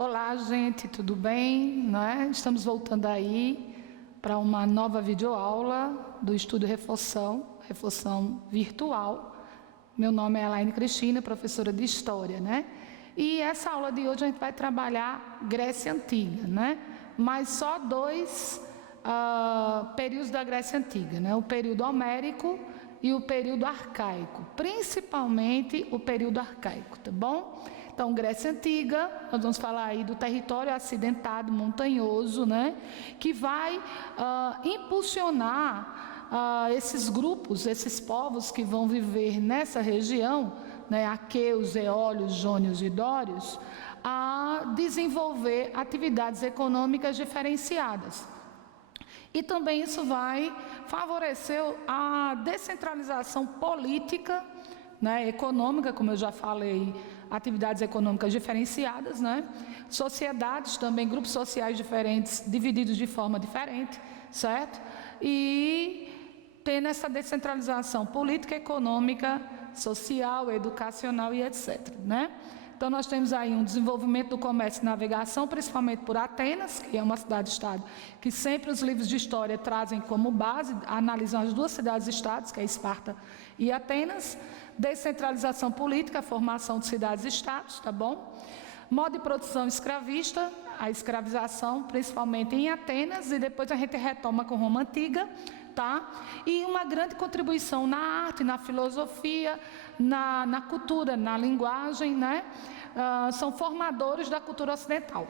Olá, gente, tudo bem? Né? Estamos voltando aí para uma nova videoaula do Estúdio Reforção Virtual. Meu nome é Elaine Cristina, professora de História, né? E essa aula de hoje a gente vai trabalhar Grécia Antiga, né? Mas só dois períodos da Grécia Antiga, né? O período homérico e o período arcaico, principalmente o período arcaico, tá bom? Então, Grécia Antiga, nós vamos falar aí do território acidentado, montanhoso, né? Que vai impulsionar esses grupos, esses povos que vão viver nessa região, né? Aqueus, eólios, jônios e dórios, a desenvolver atividades econômicas diferenciadas. E também isso vai favorecer a descentralização política, né, econômica, como eu já falei, atividades econômicas diferenciadas, né? Sociedades também, grupos sociais diferentes, divididos de forma diferente, certo? E tendo essa descentralização política, econômica, social, educacional e etc., né? Então nós temos aí um desenvolvimento do comércio e navegação, principalmente por Atenas, que é uma cidade-estado que sempre os livros de história trazem como base, analisam as duas cidades-estados, que é Esparta e Atenas. Descentralização política, formação de cidades-estados, tá bom? Modo de produção escravista, a escravização, principalmente em Atenas, e depois a gente retoma com Roma Antiga, tá? E uma grande contribuição na arte, na filosofia, na cultura, na linguagem, né? São formadores da cultura ocidental.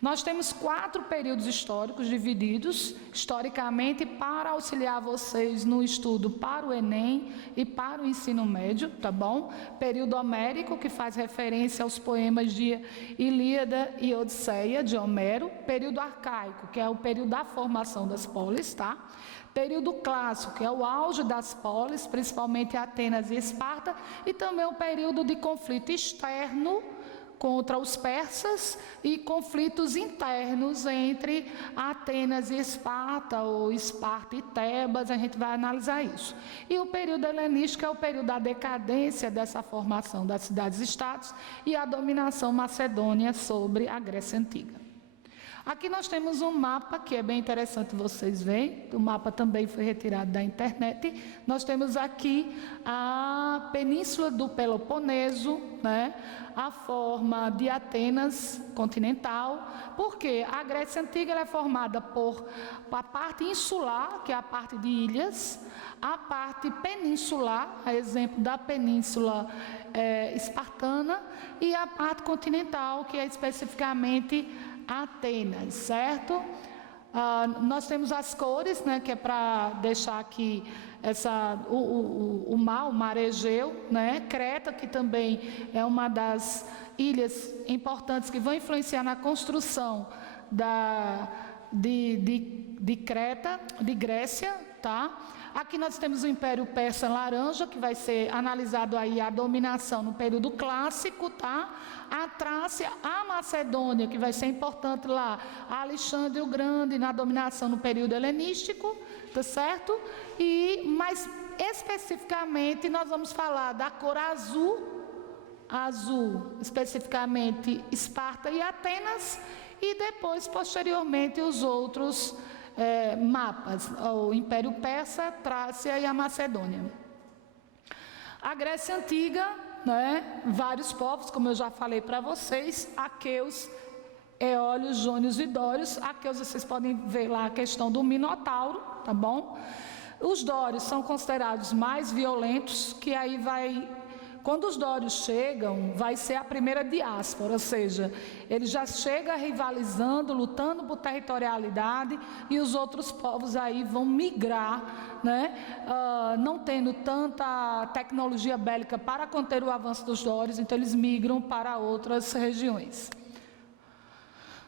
Nós temos 4 períodos históricos divididos historicamente para auxiliar vocês no estudo para o Enem e para o ensino médio, tá bom? Período homérico, que faz referência aos poemas de Ilíada e Odisseia, de Homero. Período arcaico, que é o período da formação das polis, tá? Período clássico, que é o auge das polis, principalmente Atenas e Esparta, e também o período de conflito externo contra os persas e conflitos internos entre Atenas e Esparta, ou Esparta e Tebas, a gente vai analisar isso. E o período helenístico é o período da decadência dessa formação das cidades-estados e a dominação macedônia sobre a Grécia Antiga. Aqui nós temos um mapa que é bem interessante vocês verem, o mapa também foi retirado da internet. Nós temos aqui a península do Peloponeso, né? A forma de Atenas continental, porque a Grécia Antiga ela é formada por a parte insular, que é a parte de ilhas, a parte peninsular, a exemplo da península espartana, e a parte continental, que é especificamente Atenas, certo? Nós temos as cores, né, que é para deixar aqui o mar Egeu, né? Creta, que também é uma das ilhas importantes que vão influenciar na construção de Creta, de Grécia, tá? Aqui nós temos o Império Persa Laranja, que vai ser analisado aí a dominação no período clássico, tá? A Trácia, a Macedônia, que vai ser importante lá, a Alexandre o Grande na dominação no período helenístico, tá certo? Mas especificamente nós vamos falar da cor azul, especificamente Esparta e Atenas, e depois, posteriormente, os outros mapas, o Império Persa, Trácia e a Macedônia. A Grécia Antiga, né, vários povos, como eu já falei para vocês, aqueus, eólios, jônios e dórios. Aqueus vocês podem ver lá a questão do Minotauro, tá bom? Os dórios são considerados mais violentos, que aí quando os dórios chegam, vai ser a primeira diáspora, ou seja, ele já chega rivalizando, lutando por territorialidade, e os outros povos aí vão migrar, né? Não tendo tanta tecnologia bélica para conter o avanço dos dórios, então eles migram para outras regiões.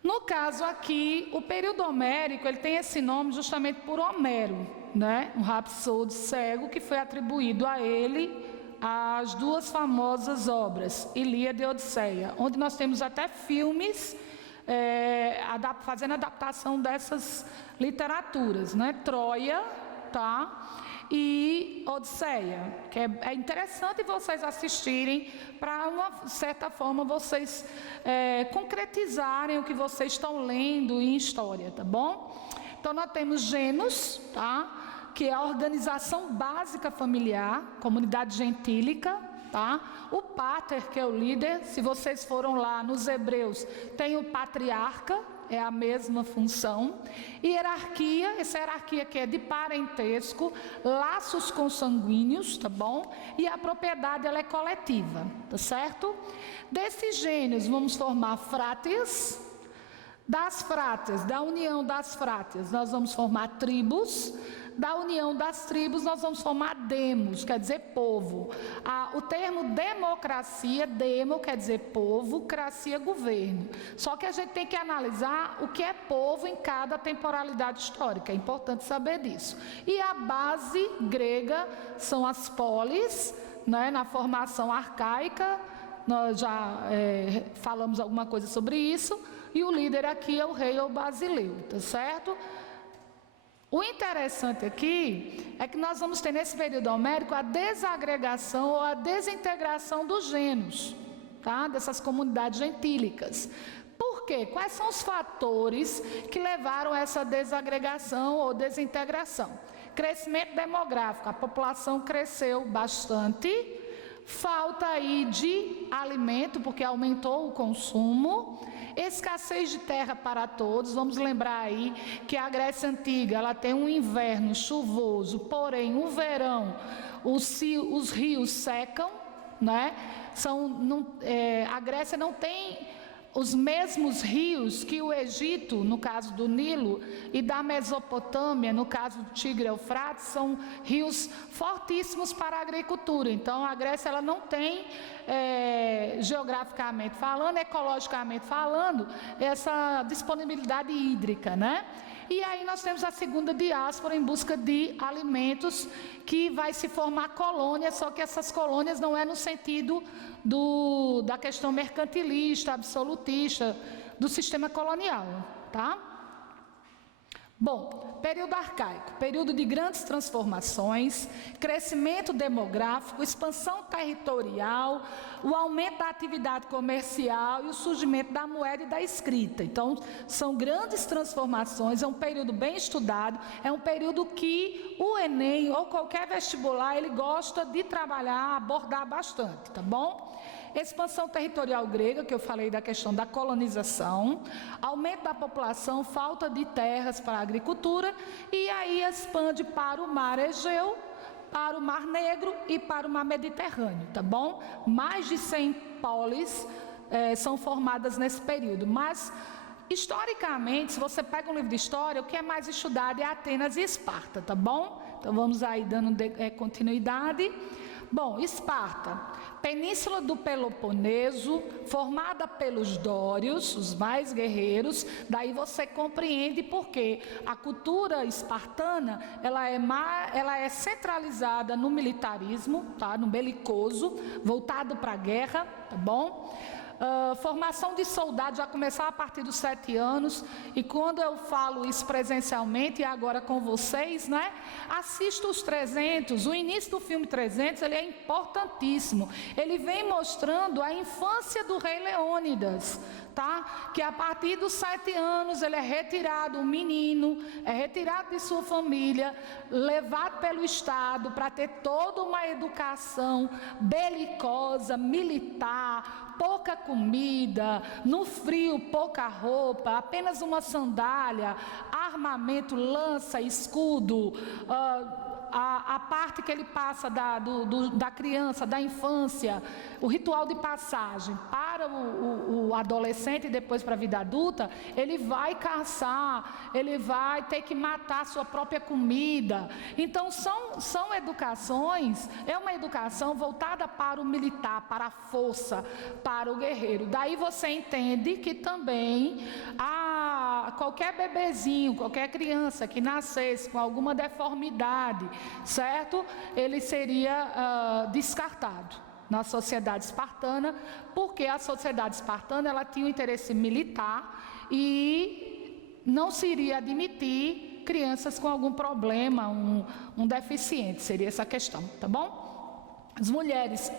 No caso aqui, o período homérico, ele tem esse nome justamente por Homero, né? Um rapsodo cego que foi atribuído a ele as duas famosas obras, Ilíada e Odisseia, onde nós temos até filmes fazendo adaptação dessas literaturas, né? Troia, tá? e Odisseia, que é interessante vocês assistirem para, uma certa forma, vocês concretizarem o que vocês estão lendo em história, tá bom? Então, nós temos Genos, tá? Que é a organização básica familiar, comunidade gentílica, tá? O Pater, que é o líder, se vocês foram lá nos Hebreus, tem o patriarca, é a mesma função. Hierarquia, essa hierarquia que é de parentesco, laços consanguíneos, tá bom? E a propriedade, ela é coletiva, tá certo? Desses gêneros, vamos formar fráteas. Das fráteas, da união das fráteas, nós vamos formar tribos. Da união das tribos, nós vamos formar demos, quer dizer povo. O termo democracia, demo, quer dizer povo, cracia, governo. Só que a gente tem que analisar o que é povo em cada temporalidade histórica, é importante saber disso. E a base grega são as polis, né, na formação arcaica, nós já falamos alguma coisa sobre isso, e o líder aqui é o rei ou basileu, tá certo? O interessante aqui é que nós vamos ter nesse período homérico a desagregação ou a desintegração dos gêneros, tá? Dessas comunidades gentílicas. Por quê? Quais são os fatores que levaram a essa desagregação ou desintegração? Crescimento demográfico, a população cresceu bastante, falta aí de alimento, porque aumentou o consumo, escassez de terra para todos. Vamos lembrar aí que a Grécia Antiga, ela tem um inverno chuvoso, porém o verão, os rios secam, né? A Grécia não tem os mesmos rios que o Egito, no caso do Nilo, e da Mesopotâmia, no caso do Tigre e Eufrates, são rios fortíssimos para a agricultura. Então, a Grécia ela não tem, geograficamente falando, ecologicamente falando, essa disponibilidade hídrica, né? E aí nós temos a segunda diáspora em busca de alimentos, que vai se formar colônias, só que essas colônias não é no sentido da questão mercantilista, absolutista, do sistema colonial, tá? Bom, período arcaico, período de grandes transformações, crescimento demográfico, expansão territorial, o aumento da atividade comercial e o surgimento da moeda e da escrita. Então, são grandes transformações, é um período bem estudado, é um período que o Enem ou qualquer vestibular, ele gosta de trabalhar, abordar bastante, tá bom? Expansão territorial grega, que eu falei da questão da colonização, aumento da população, falta de terras para a agricultura, e aí expande para o mar Egeu, para o Mar Negro e para o Mar Mediterrâneo, tá bom? Mais de 100 polis são formadas nesse período, mas historicamente, se você pega um livro de história, o que é mais estudado é Atenas e Esparta, tá bom? Então vamos aí dando continuidade. Bom, Esparta, península do Peloponeso, formada pelos dórios, os mais guerreiros. Daí você compreende porque a cultura espartana, ela é centralizada no militarismo, tá? No belicoso, voltado para a guerra, tá bom? Formação de soldados já começava a partir dos 7 anos, e quando eu falo isso presencialmente e agora com vocês, né, assisto os 300, o início do filme 300, ele é importantíssimo, ele vem mostrando a infância do rei Leônidas, tá? Que a partir dos 7 anos ele é retirado, o menino é retirado de sua família, levado pelo Estado para ter toda uma educação belicosa, militar, pouca comida, no frio pouca roupa, apenas uma sandália, armamento, lança, escudo, a parte que ele passa da criança, da infância, o ritual de passagem para o adolescente e depois para a vida adulta, ele vai caçar, ele vai ter que matar a sua própria comida. Então são educações, é uma educação voltada para o militar, para a força, para o guerreiro. Daí você entende que também qualquer bebezinho, qualquer criança que nascesse com alguma deformidade, certo? Ele seria descartado na sociedade espartana, porque a sociedade espartana ela tinha um interesse militar e não se iria admitir crianças com algum problema, um deficiente, seria essa questão, tá bom? As mulheres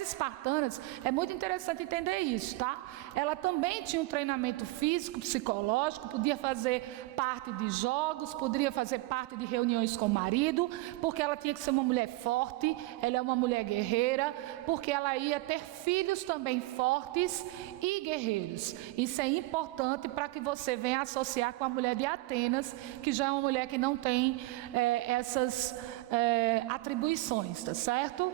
espartanas, é muito interessante entender isso, tá? Ela também tinha um treinamento físico, psicológico, podia fazer parte de jogos, poderia fazer parte de reuniões com o marido, porque ela tinha que ser uma mulher forte, ela é uma mulher guerreira, porque ela ia ter filhos também fortes e guerreiros. Isso é importante para que você venha associar com a mulher de Atenas, que já é uma mulher que não tem essas atribuições, tá certo?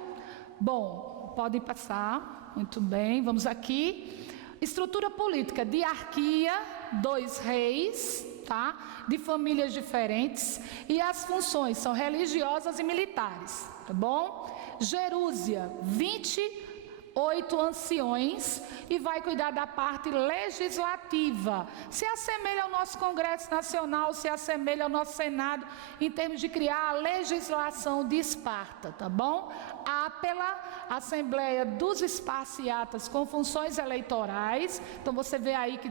Bom, podem passar, muito bem, vamos aqui. Estrutura política, diarquia, 2 reis, tá? De famílias diferentes, e as funções são religiosas e militares, tá bom? Jerúsia, 28 anciões, e vai cuidar da parte legislativa. Se assemelha ao nosso Congresso Nacional, se assemelha ao nosso Senado, em termos de criar a legislação de Esparta, tá bom? Ápela, Assembleia dos Esparciatas com funções eleitorais, então você vê aí que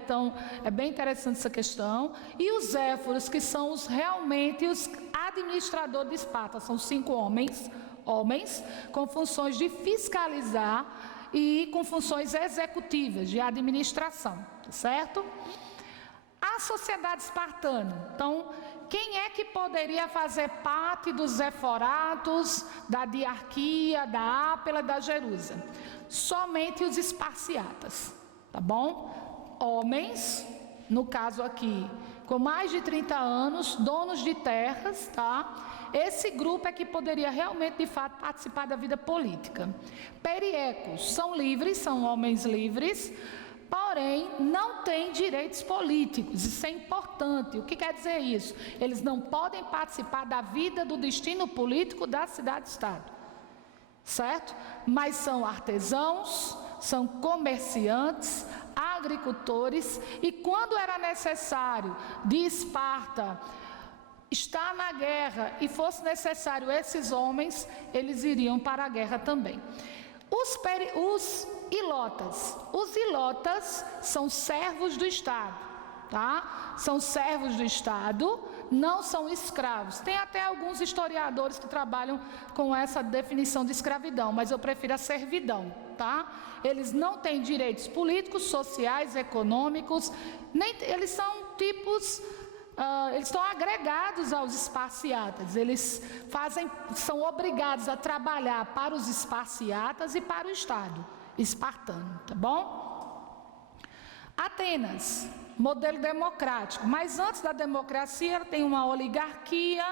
é bem interessante essa questão, e os éforos, que são realmente os administradores de Esparta, são 5 homens com funções de fiscalizar e com funções executivas, de administração, tá certo? A sociedade espartana, então, quem é que poderia fazer parte dos eforatos, da diarquia, da ápela, da Jerusa? Somente os esparciatas, tá bom? Homens, no caso aqui, com mais de 30 anos, donos de terras, tá? Esse grupo é que poderia realmente, de fato, participar da vida política. Periecos são livres, são homens livres, porém não têm direitos políticos. Isso é importante. O que quer dizer isso? Eles não podem participar da vida, do destino político da cidade-estado, certo? Mas são artesãos, são comerciantes, agricultores, e quando era necessário de Esparta estar na guerra e fosse necessário esses homens, eles iriam para a guerra também. Os ilotas são servos do Estado, tá? São servos do Estado, não são escravos. Tem até alguns historiadores que trabalham com essa definição de escravidão, mas eu prefiro a servidão, tá? Eles não têm direitos políticos, sociais, econômicos, eles são tipos... eles estão agregados aos esparciatas, são obrigados a trabalhar para os esparciatas e para o Estado espartano, tá bom? Atenas, modelo democrático, mas antes da democracia ela tem uma oligarquia,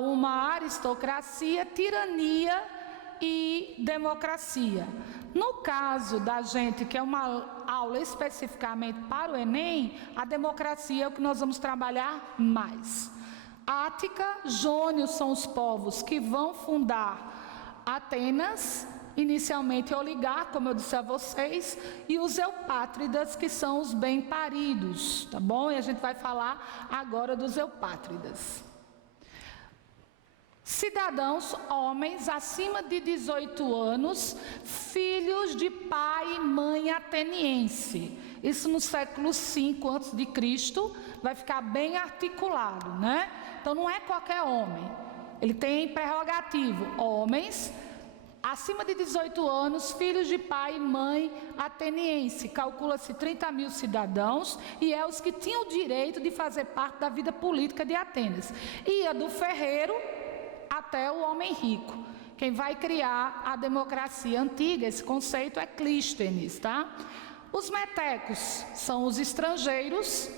uma aristocracia, tirania e democracia. No caso da gente, que é uma aula especificamente para o Enem, a democracia é o que nós vamos trabalhar mais. Ática, Jônio são os povos que vão fundar Atenas, inicialmente oligarca, como eu disse a vocês, e os eupátridas, que são os bem paridos, tá bom? E a gente vai falar agora dos eupátridas. Cidadãos, homens acima de 18 anos, filhos de pai e mãe ateniense. Isso no século V a.C. vai ficar bem articulado, né? Então não é qualquer homem. Ele tem prerrogativo, homens acima de 18 anos, filhos de pai e mãe ateniense. Calcula-se 30 mil cidadãos, e é os que tinham o direito de fazer parte da vida política de Atenas. Ia do ferreiro até o homem rico. Quem vai criar a democracia antiga, esse conceito é Clístenes, tá? Os metecos são os estrangeiros,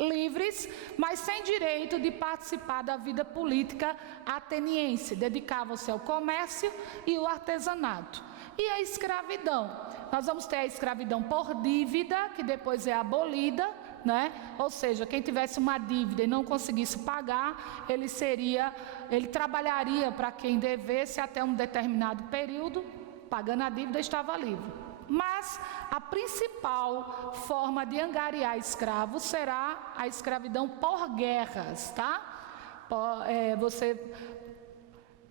livres, mas sem direito de participar da vida política ateniense. Dedicavam-se ao comércio e o artesanato. E a escravidão? Nós vamos ter a escravidão por dívida, que depois é abolida, né? Ou seja, quem tivesse uma dívida e não conseguisse pagar, ele trabalharia para quem devesse até um determinado período, pagando a dívida, estava livre. Mas a principal forma de angariar escravos será a escravidão por guerras, tá? Você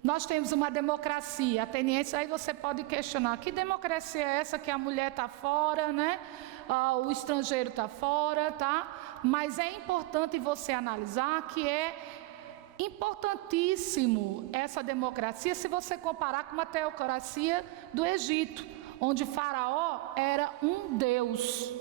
Nós temos uma democracia ateniense, aí você pode questionar, que democracia é essa que a mulher está fora, né? O estrangeiro está fora, tá? Mas é importante você analisar que é importantíssimo essa democracia se você comparar com uma teocracia do Egito, onde Faraó era um deus.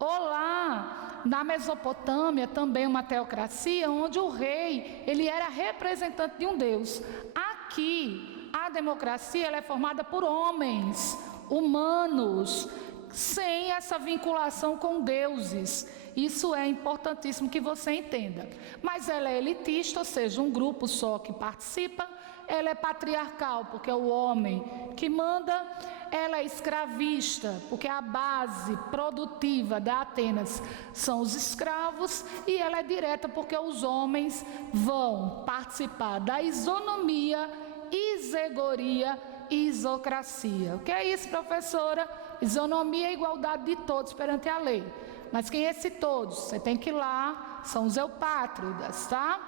Ou lá na Mesopotâmia, também uma teocracia, onde o rei, ele era representante de um deus. Aqui, a democracia ela é formada por homens, humanos, sem essa vinculação com deuses. Isso é importantíssimo que você entenda. Mas ela é elitista, ou seja, um grupo só que participa. Ela é patriarcal, porque é o homem que manda. Ela é escravista, porque a base produtiva da Atenas são os escravos. E ela é direta, porque os homens vão participar da isonomia, isegoria e isocracia. O que é isso, professora? Isonomia é igualdade de todos perante a lei. Mas quem é esse todos? Você tem que ir lá, são os eupátridas, tá?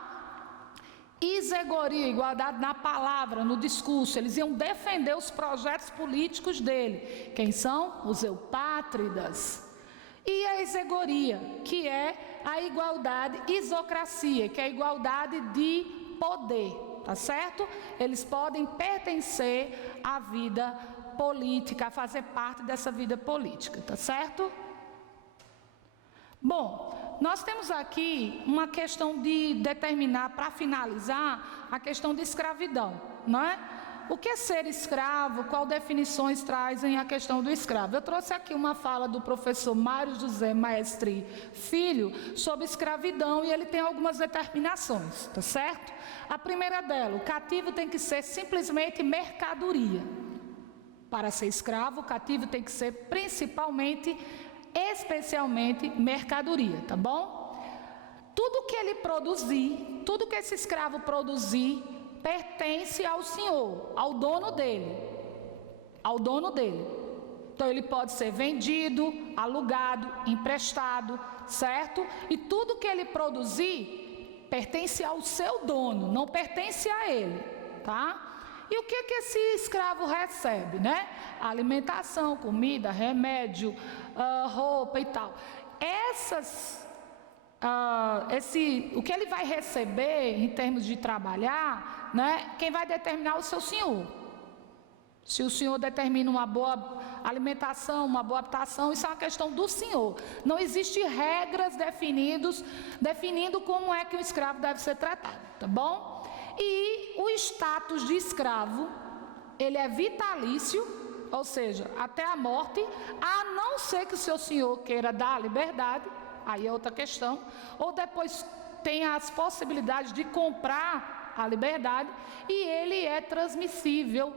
Isegoria, igualdade na palavra, no discurso. Eles iam defender os projetos políticos dele. Quem são? Os eupátridas. E a isegoria, que é a igualdade, isocracia, que é a igualdade de poder, tá certo? Eles podem pertencer à vida política, a fazer parte dessa vida política, tá certo? Bom, nós temos aqui uma questão de determinar, para finalizar, a questão de escravidão, não é? O que é ser escravo? Qual definições trazem a questão do escravo? Eu trouxe aqui uma fala do professor Mário José Maestri Filho sobre escravidão e ele tem algumas determinações, tá certo? A primeira dela, o cativo tem que ser simplesmente mercadoria. Para ser escravo, o cativo tem que ser principalmente, especialmente mercadoria, tá bom? Tudo que ele produzir, tudo que esse escravo produzir, pertence ao senhor, ao dono dele, ao dono dele. Então ele pode ser vendido, alugado, emprestado, certo? E tudo que ele produzir pertence ao seu dono, não pertence a ele, tá? E o que esse escravo recebe, né? Alimentação, comida, remédio, roupa e tal. O que ele vai receber em termos de trabalhar, né? Quem vai determinar é o seu senhor. Se o senhor determina uma boa alimentação, uma boa habitação, isso é uma questão do senhor. Não existem regras definindo como é que o escravo deve ser tratado, tá bom? E o status de escravo, ele é vitalício, ou seja, até a morte, a não ser que o seu senhor queira dar a liberdade, aí é outra questão, ou depois tem as possibilidades de comprar a liberdade, e ele é transmissível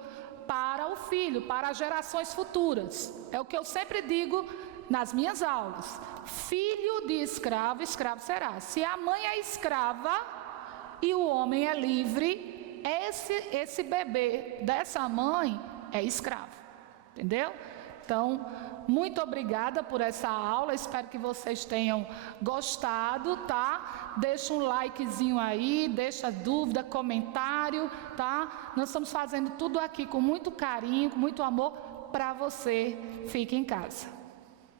para o filho, para as gerações futuras. É o que eu sempre digo nas minhas aulas: filho de escravo, escravo será. Se a mãe é escrava e o homem é livre, esse bebê dessa mãe é escravo, entendeu? Então, muito obrigada por essa aula, espero que vocês tenham gostado, tá? Deixa um likezinho aí, deixa dúvida, comentário, tá? Nós estamos fazendo tudo aqui com muito carinho, com muito amor para você. Fique em casa.